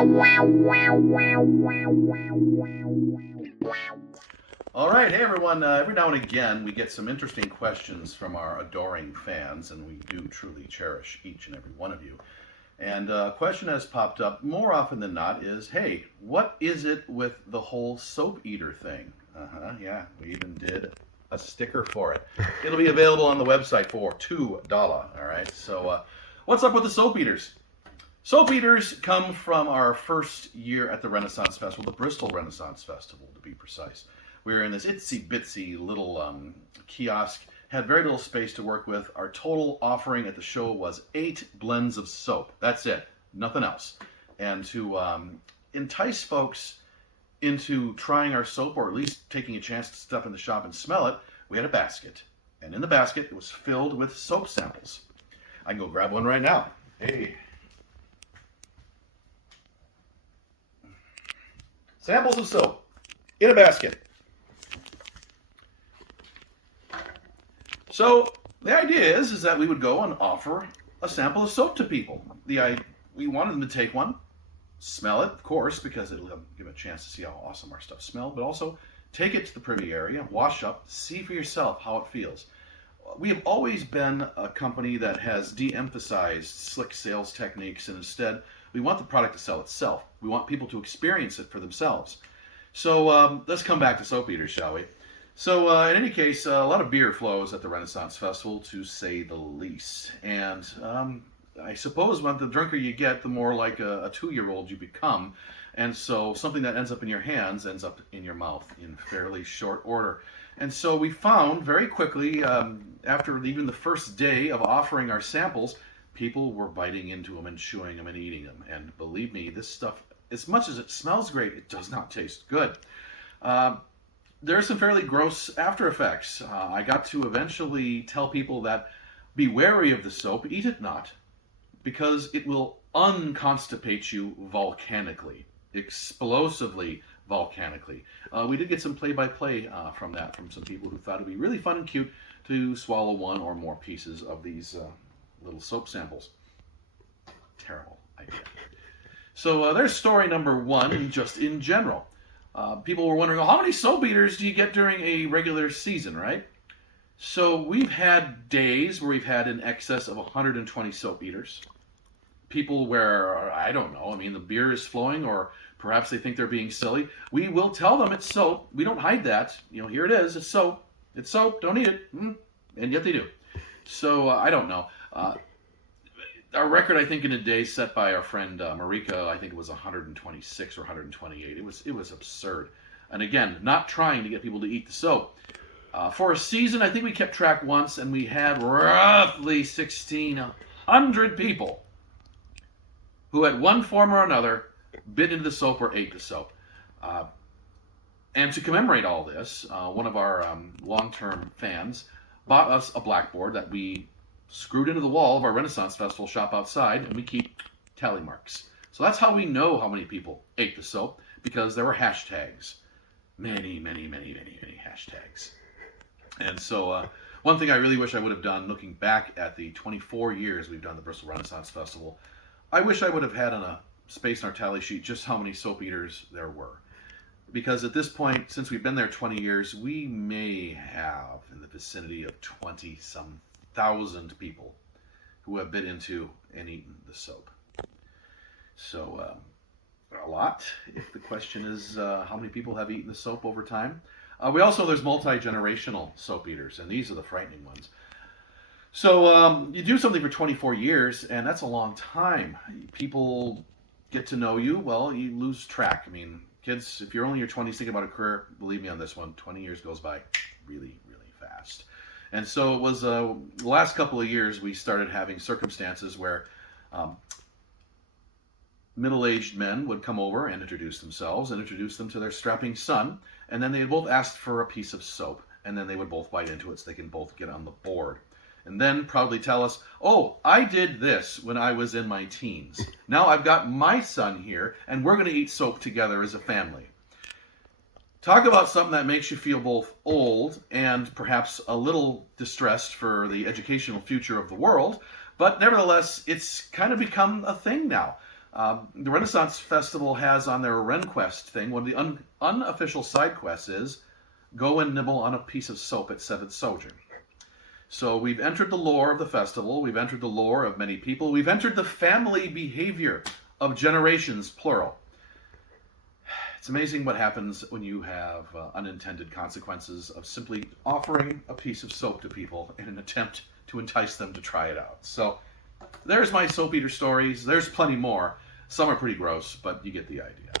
All right, hey everyone. Every now and again, we get some interesting questions from our adoring fans, and we do truly cherish each and every one of you. And a question has popped up more often than not is, hey, what is it with the whole soap eater thing? Yeah, we even did a sticker for it. It'll be available on the website for $2. All right, so what's up with the soap eaters? Soap eaters come from our first year at the Renaissance Festival, the Bristol Renaissance Festival to be precise. We were in this itsy bitsy little kiosk, had very little space to work with. Our total offering at the show was 8 blends of soap. That's it, nothing else. And to entice folks into trying our soap, or at least taking a chance to step in the shop and smell it, we had a basket. And in the basket, it was filled with soap samples. I can go grab one right now. Hey. Samples of soap in a basket. So the idea is that we would go and offer a sample of soap to people. We wanted them to take one, smell it, of course, because it'll give them a chance to see how awesome our stuff smells, but also take it to the privy area, wash up, see for yourself how it feels. We have always been a company that has de-emphasized slick sales techniques, and instead we want the product to sell itself. We want people to experience it for themselves. So let's come back to soap eaters, shall we? So in any case, a lot of beer flows at the Renaissance Festival, to say the least. And I suppose when the drunker you get, the more like a 2-year-old you become. And so something that ends up in your hands ends up in your mouth in fairly short order. And so we found very quickly, after even the first day of offering our samples, people were biting into them and chewing them and eating them. And believe me, this stuff, as much as it smells great, it does not taste good. There are some fairly gross after effects. I got to eventually tell people that be wary of the soap, eat it not, because it will unconstipate you volcanically, explosively volcanically. We did get some play-by-play from that, from some people who thought it would be really fun and cute to swallow one or more pieces of these little soap samples. Terrible idea. So there's story number one, just in general. People were wondering, well, how many soap eaters do you get during a regular season, right? So we've had days where we've had in excess of 120 soap eaters. People where, I don't know, I mean, the beer is flowing, or perhaps they think they're being silly. We will tell them it's soap. We don't hide that. You know, here it is. It's soap. It's soap. Don't eat it. And yet they do. So I don't know. Our record, I think, in a day set by our friend Marika, I think it was 126 or 128. It was absurd. And again, not trying to get people to eat the soap. For a season, I think we kept track once, and we had roughly 1,600 people who had one form or another bit into the soap or ate the soap. And to commemorate all this, one of our long-term fans bought us a blackboard that we screwed into the wall of our Renaissance Festival shop outside, and we keep tally marks. So that's how we know how many people ate the soap, because there were hashtags. Many, many, many, many, many hashtags. And so one thing I really wish I would have done, looking back at the 24 years we've done the Bristol Renaissance Festival, I wish I would have had on a space in our tally sheet just how many soap eaters there were. Because at this point, since we've been there 20 years, we may have in the vicinity of 20-some thousand people who have bit into and eaten the soap. So a lot, if the question is how many people have eaten the soap over time. There's multi-generational soap eaters, and these are the frightening ones. So you do something for 24 years, and that's a long time. People get to know you, well, you lose track. I mean, kids, if you're only in your 20s thinking about a career, believe me on this one, 20 years goes by really, really fast. And so it was the last couple of years we started having circumstances where middle-aged men would come over and introduce themselves and introduce them to their strapping son, and then they both asked for a piece of soap, and then they would both bite into it so they can both get on the board. And then proudly tell us, oh, I did this when I was in my teens. Now I've got my son here, and we're going to eat soap together as a family. Talk about something that makes you feel both old and perhaps a little distressed for the educational future of the world, but nevertheless, it's kind of become a thing now. The Renaissance Festival has on their RenQuest thing, one of the unofficial side quests is go and nibble on a piece of soap at 7th Sojourn. So we've entered the lore of the festival, we've entered the lore of many people, we've entered the family behavior of generations, plural. It's amazing what happens when you have unintended consequences of simply offering a piece of soap to people in an attempt to entice them to try it out. So there's my soap eater stories. There's plenty more. Some are pretty gross, but you get the idea.